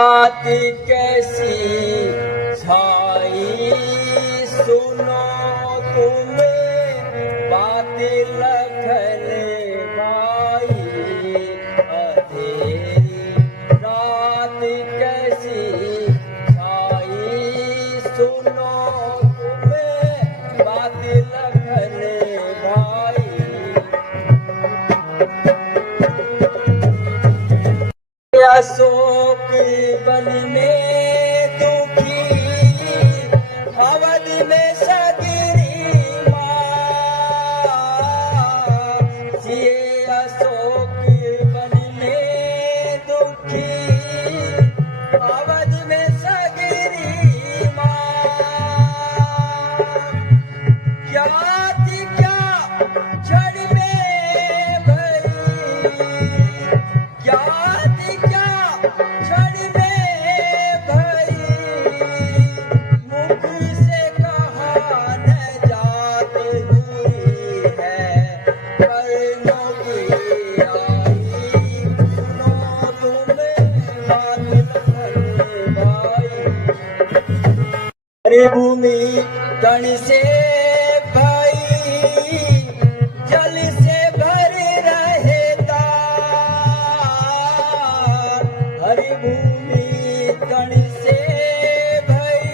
बात कैसी छाई सुनो तुम्हें बात लखन भाई अंधेरी रात कैसी छाई सुनो तुम्हें बात लखन भाई अशोक वन में दुखी अवध में सगरी माँ जिए अशोक वन में दुखी अवध में सगरी माँ क्या थी क्या जड़ में भई क्या थी क्या जड़ में भई मुख से कहा न जात हुई है कर्णों की आई सुनो तुम्हें बात लखन भाई हरि भूमि तन से जल से भर रहता हरि भूमि तन से भई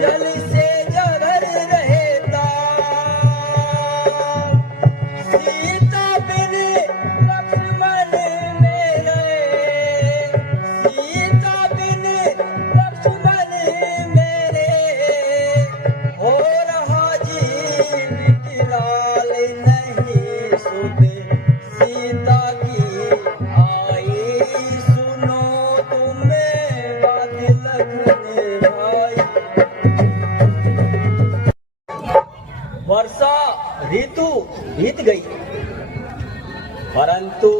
जल से भर रहता सीता बिन लक्ष्मण मेरे सीता बिन लक्ष्मण मेरे हो रहा जीवित लाल नहीं सुध सीता की आई सुनो तुम्हें बात लखन भाई वर्षा ऋतु बीत गई परंतु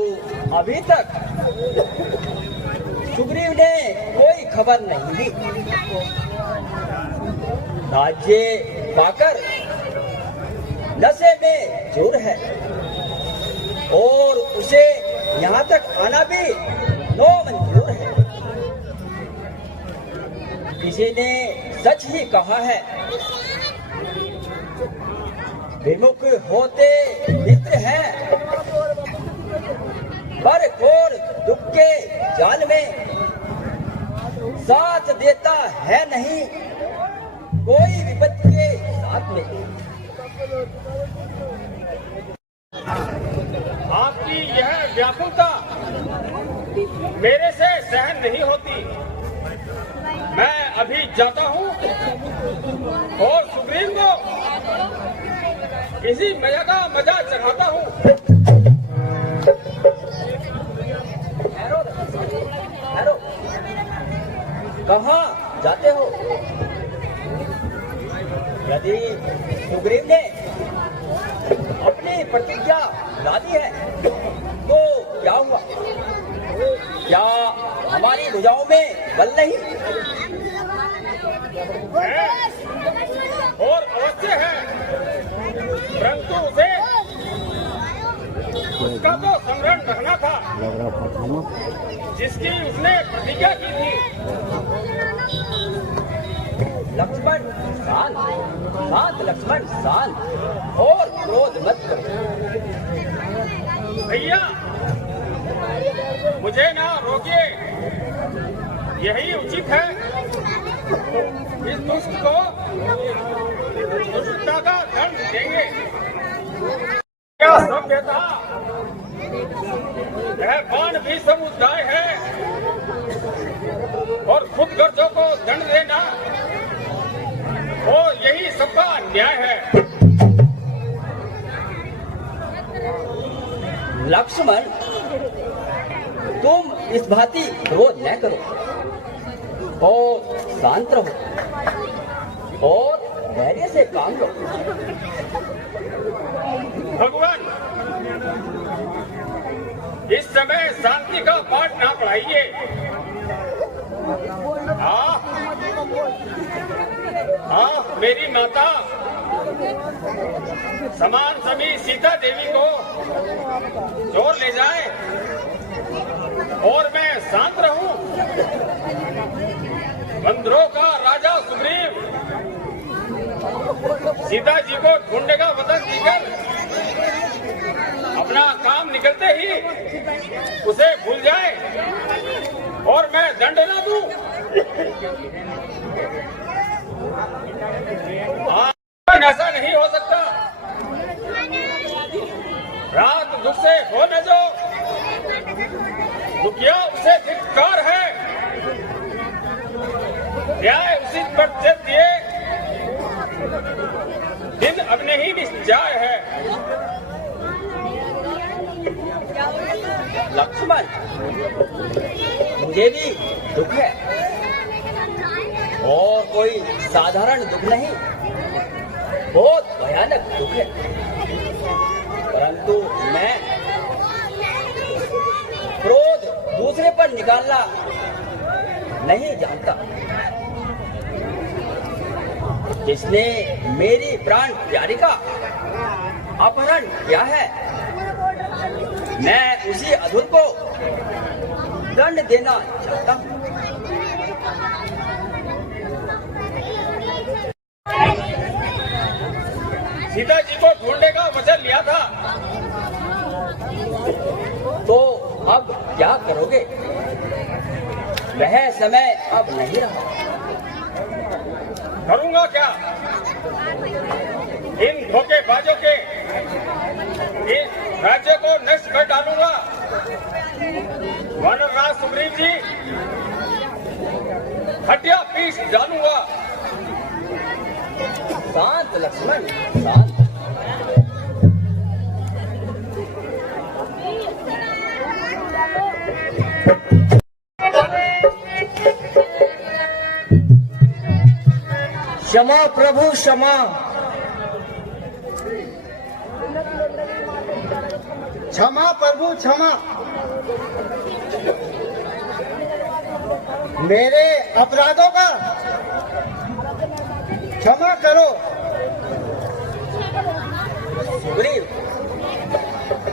अभी तक सुग्रीव ने कोई खबर नहीं दी राज्य पाकर नशे में चूर है और उसे यहाँ तक आना भी नामंजूर है किसी ने सच ही कहा है विमुख होते मित्र है पर घोर दुख के जाल में साथ देता है नहीं कोई विपत्ति के साथ में आपकी यह व्याकुलता मेरे से सहन नहीं होती मैं अभी जाता हूँ और सुग्रीव को इसी मजा का मजा चखाता हूँ कहाँ जाते हो यदि सुग्रीव ने अपनी प्रतिज्ञा ला दी है तो क्या हुआ क्या हमारी भुजाओं में बल नहीं है और अवश्य है परंतु उसे उसका तो संग्रहण रखना था जिसकी उसने प्रतिज्ञा की थी लक्ष्मण शांत शांत लक्ष्मण शांत और क्रोध मत करो भैया मुझे ना रोकिए यही उचित है इस दुष्ट को दुष्टता का दंड देंगे क्या सभ्यता यह बाण भी समुदाय है और खुद गर्जों को दंड देना और यही सबका न्याय है लक्ष्मण तुम इस भांति क्रोध न करो और शांत रहो और धैर्य से काम लो भगवान इस समय शांति का पाठ ना पढ़ाइए मेरी माता समान समी सीता देवी को चोर ले जाए और मैं शांत रहूं बंदरों का राजा सुग्रीव सीता जी को ढूंढने का वचन देकर अपना काम निकलते ही उसे भूल जाए और मैं दंड न दूं। ऐसा नहीं हो सकता। रात दुख से हो न जो दुखिया उसे धिक्कार है। न्याय उचित पर दिए दिन अपने ही निश्चय है। लक्ष्मण, मुझे भी दुख है और कोई साधारण दुख नहीं, बहुत भयानक दुख है। परंतु मैं क्रोध दूसरे पर निकालना नहीं जानता। जिसने मेरी प्राण प्यारी का अपहरण किया है, मैं उसी अधुर को दंड देना चाहता हूँ। सीता जी को ढूंढने का वचन लिया था, तो अब क्या करोगे? वह समय अब नहीं रहा। करूंगा क्या? इन धोखेबाजों के इस राज्य को नष्ट कर डालूंगा। वानरराज सुग्रीव जी हड्डियां पीस डालूंगा। शांत लक्ष्मण, शांत। क्षमा प्रभु क्षमा, क्षमा प्रभु क्षमा। मेरे अपराधों का क्षमा करो। सुग्रीव,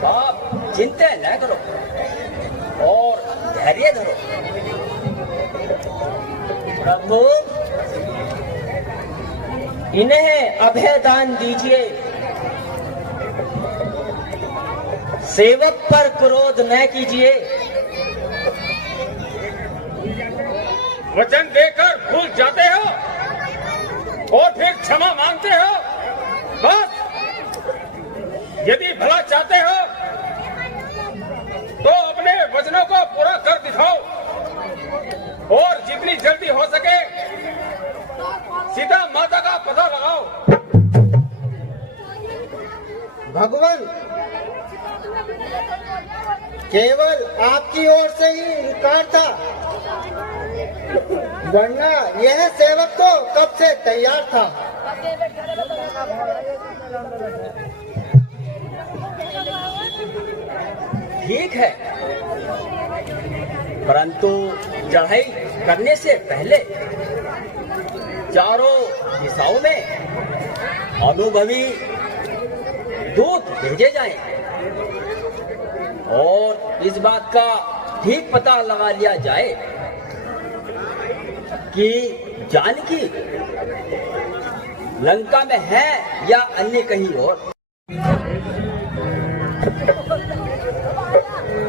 आप चिंता न करो और धैर्य धरो। प्रभु, इन्हें अभय दान दीजिए। सेवक पर क्रोध न कीजिए। वचन देकर भूल जाते हो और फिर क्षमा मांगते हो। बस, यदि भला चाहते हो तो अपने वचनों को पूरा कर दिखाओ और जितनी जल्दी हो सके सीता माता का पता लगाओ। भगवान, केवल आपकी ओर से ही इनकार था, वरना यह सेवक तो कब से तैयार था। ठीक है, परंतु चढ़ाई करने से पहले चारों दिशाओं में अनुभवी दूत भेजे जाएं और इस बात का ठीक पता लगा लिया जाए कि जानकी लंका में है या अन्य कहीं और।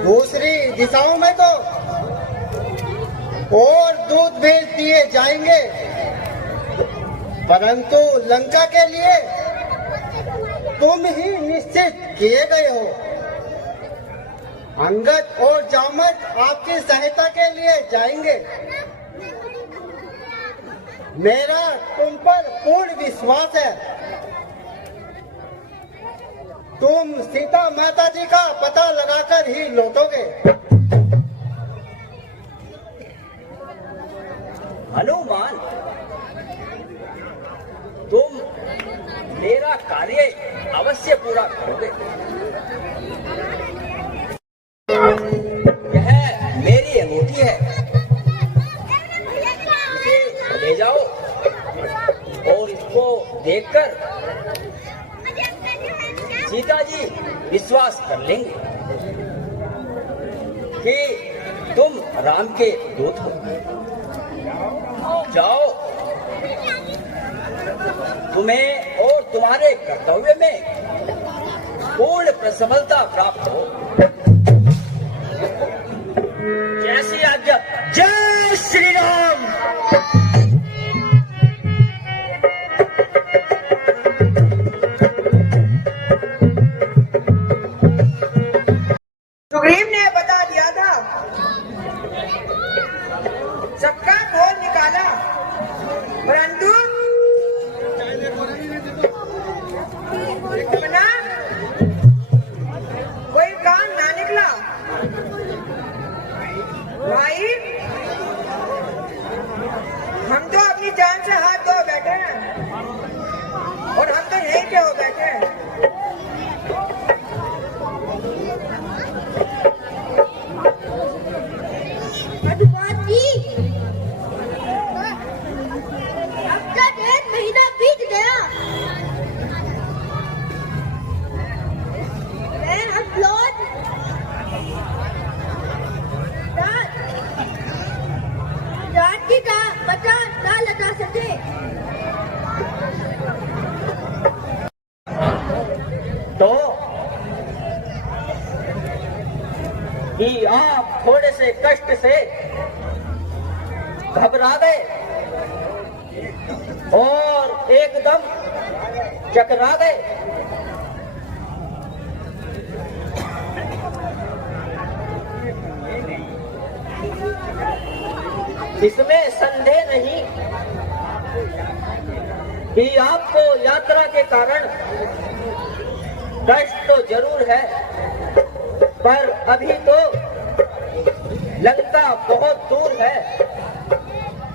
दूसरी दिशाओं में तो और दूत भेज दिए जाएंगे, परंतु लंका के लिए तुम ही निश्चित किए गए हो। अंगद और जामवंत आपकी सहायता के लिए जाएंगे। मेरा तुम पर पूर्ण विश्वास है। तुम सीता माता जी का पता लगाकर ही लौटोगे। हनुमान, तुम मेरा कार्य अवश्य पूरा करोगे। यह मेरी अंगूठी है, इसे ले जाओ और इसको देखकर सीता जी विश्वास कर लेंगे कि तुम राम के दूत हो। जाओ, तुम्हें और तुम्हारे कर्तव्य में पूर्ण प्रसफलता प्राप्त हो। जैसी आज्ञा। जय श्री राम। सुग्रीव ने बता दिया था, सबका खोल निकाला, परंतु अपना कोई काम ना निकला। भाई, हम तो अपनी जान से हाथ धो बैठे हैं और हम तो यहीं के हो बैठे हैं। मधुबान जी, अब तक 1 महीना बीत गया। मैं अपलोड जानकी का पता ना लगा सके। तो कि आप थोड़े से कष्ट से घबरा गए और एकदम चकरा गए। इसमें संदेह नहीं कि आपको यात्रा के कारण कष्ट तो जरूर है, पर अभी तो लंका बहुत दूर है।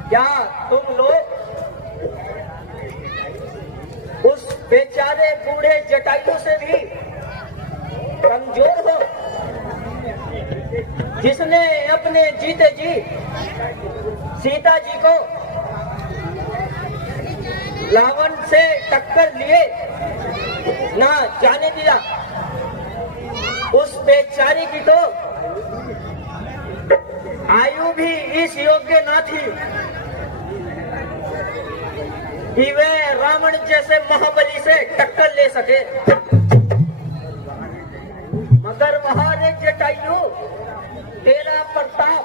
क्या तुम लोग उस बेचारे बूढ़े जटायु से भी कमजोर हो, जिसने अपने जीते जी सीता जी को रावण से टक्कर लिए ना जाने दिया। उस बेचारी की तो आयु भी इस योग्य ना थी कि वह रावण जैसे महाबली से टक्कर ले सके, मगर वहां रे जटायु, तेरा प्रताप।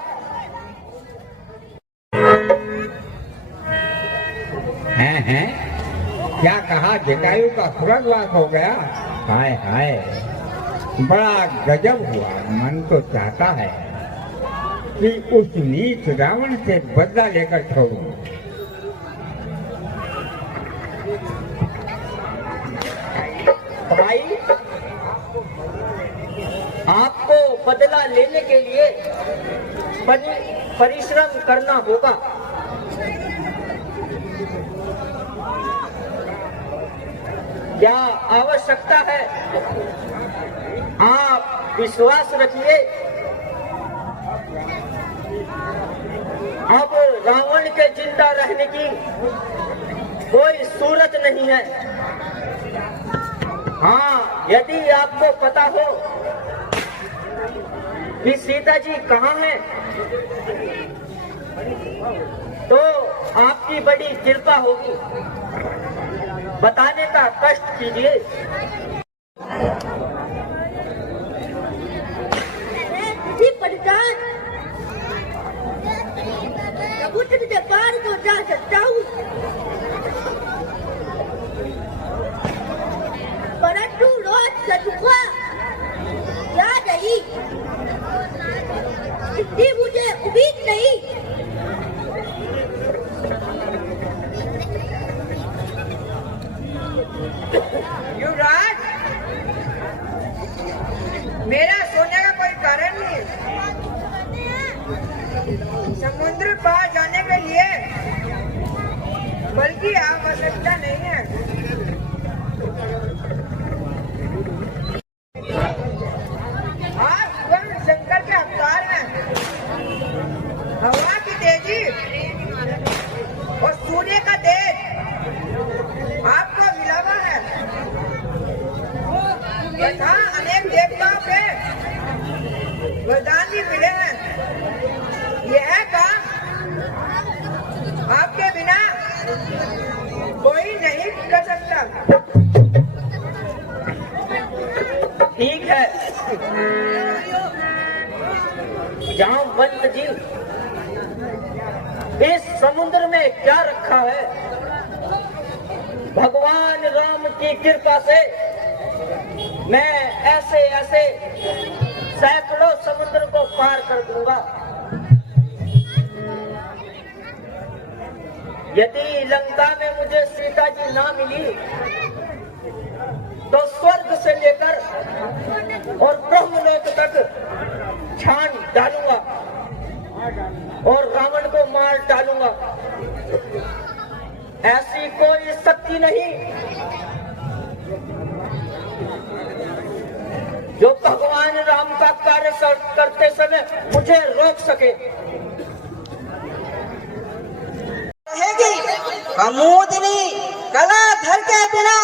हैं क्या कहा? जटायु का स्वर्गवास हो गया? हाय हाय, बड़ा गजब हुआ। मन तो चाहता है कि उस नीच रावण से बदला लेकर छोड़ूं। भाई, आपको बदला लेने के लिए परिश्रम करना होगा। क्या आवश्यकता है? आप विश्वास रखिए, अब रावण के जिंदा रहने की कोई सूरत नहीं है। हाँ, यदि आपको पता हो कि सीता जी कहाँ हैं, तो आपकी बड़ी कृपा होगी। बताने का कष्ट कीजिए। समुद्र के पार तो जा सकता हूँ, परंतु रोज सदुआ या नहीं, इसकी मुझे उम्मीद नहीं। युवराज, मेरा सोने का कोई कारण नहीं। समुद्र पार जाने के लिए बल्कि आवश्यकता नहीं है। आप स्वयं शंकर के अवतार हैं। हवा की तेजी और सूर्य का तेज आपको मिला हुआ है। तथा अनेक देवताओं के वरदान भी मिले हैं। यह काम रावण जी, इस समुद्र में क्या रखा है? भगवान राम की कृपा से मैं ऐसे ऐसे सैकड़ों समुद्र को पार कर दूंगा। यदि लंका में मुझे सीता जी ना मिली तो स्वर्ग से लेकर और ब्रह्मलोक तक छान डालूंगा और रावण को मार डालूंगा। ऐसी कोई शक्ति नहीं जो भगवान राम का कार्य करते समय मुझे रोक सके। रहेगी कमोदनी कला धर के बिना